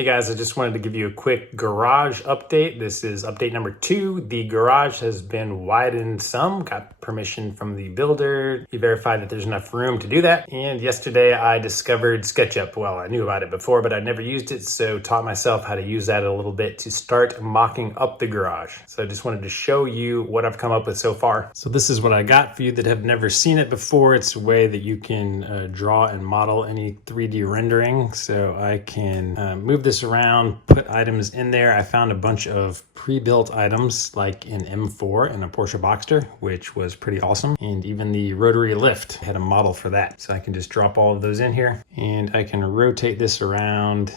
Hey guys, I just wanted to give you a quick garage update. This is update number 2. The garage has been widened some, got permission from the builder. He verified that there's enough room to do that. And yesterday I discovered Sketchup. Well, I knew about it before, but I'd never used it, so taught myself how to use that a little bit to start mocking up the garage. So I just wanted to show you what I've come up with so far. So this is what I got for you that have never seen it before. It's a way that you can draw and model any 3D rendering. So I can move this around, put items in there. I found a bunch of pre-built items like an M4 and a Porsche Boxster, which was pretty awesome. And even the rotary lift had a model for that. So I can just drop all of those in here and I can rotate this around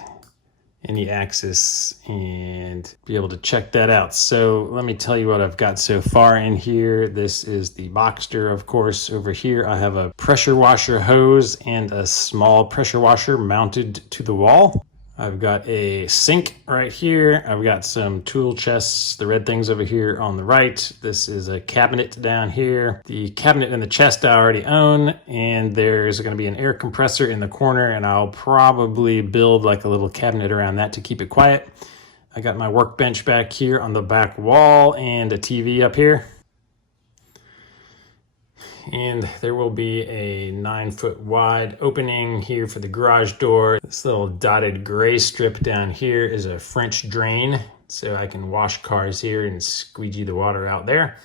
any axis and be able to check that out. So let me tell you what I've got so far in here. This is the Boxster, of course. Over here I have a pressure washer hose and a small pressure washer mounted to the wall. I've got a sink right here. I've got some tool chests, the red things over here on the right. This is a cabinet down here. The cabinet and the chest I already own, and there's going to be an air compressor in the corner, and I'll probably build like a little cabinet around that to keep it quiet. I got my workbench back here on the back wall and a TV up here. And there will be a 9-foot wide opening here for the garage door. This little dotted gray strip down here is a French drain, so I can wash cars here and squeegee the water out there.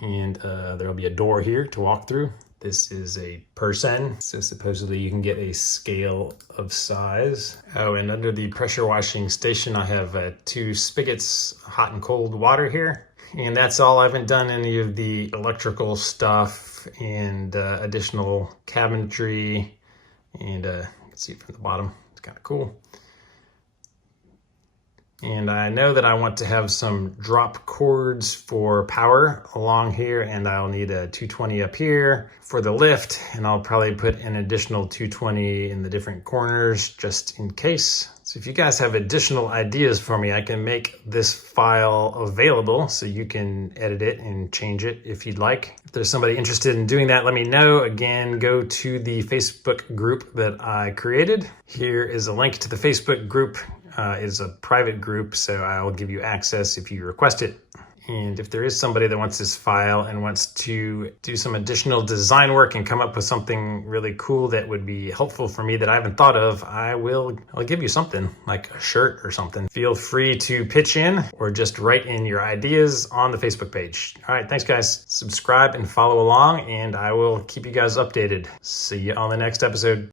And there'll be a door here to walk through. This is a person, so supposedly you can get a scale of size. Oh, and under the pressure washing station, I have 2 spigots, hot and cold water here. And that's all. I haven't done any of the electrical stuff and additional cabinetry. And you can see it from the bottom. It's kind of cool. And I know that I want to have some drop cords for power along here, and I'll need a 220 up here for the lift, and I'll probably put an additional 220 in the different corners just in case. So if you guys have additional ideas for me, I can make this file available so you can edit it and change it if you'd like. If there's somebody interested in doing that, let me know. Again, go to the Facebook group that I created. Here is a link to the Facebook group. It's a private group, so I'll give you access if you request it. And if there is somebody that wants this file and wants to do some additional design work and come up with something really cool that would be helpful for me that I haven't thought of, I'll give you something like a shirt or something. Feel free to pitch in or just write in your ideas on the Facebook page. All right, thanks guys. Subscribe and follow along, and I will keep you guys updated. See you on the next episode.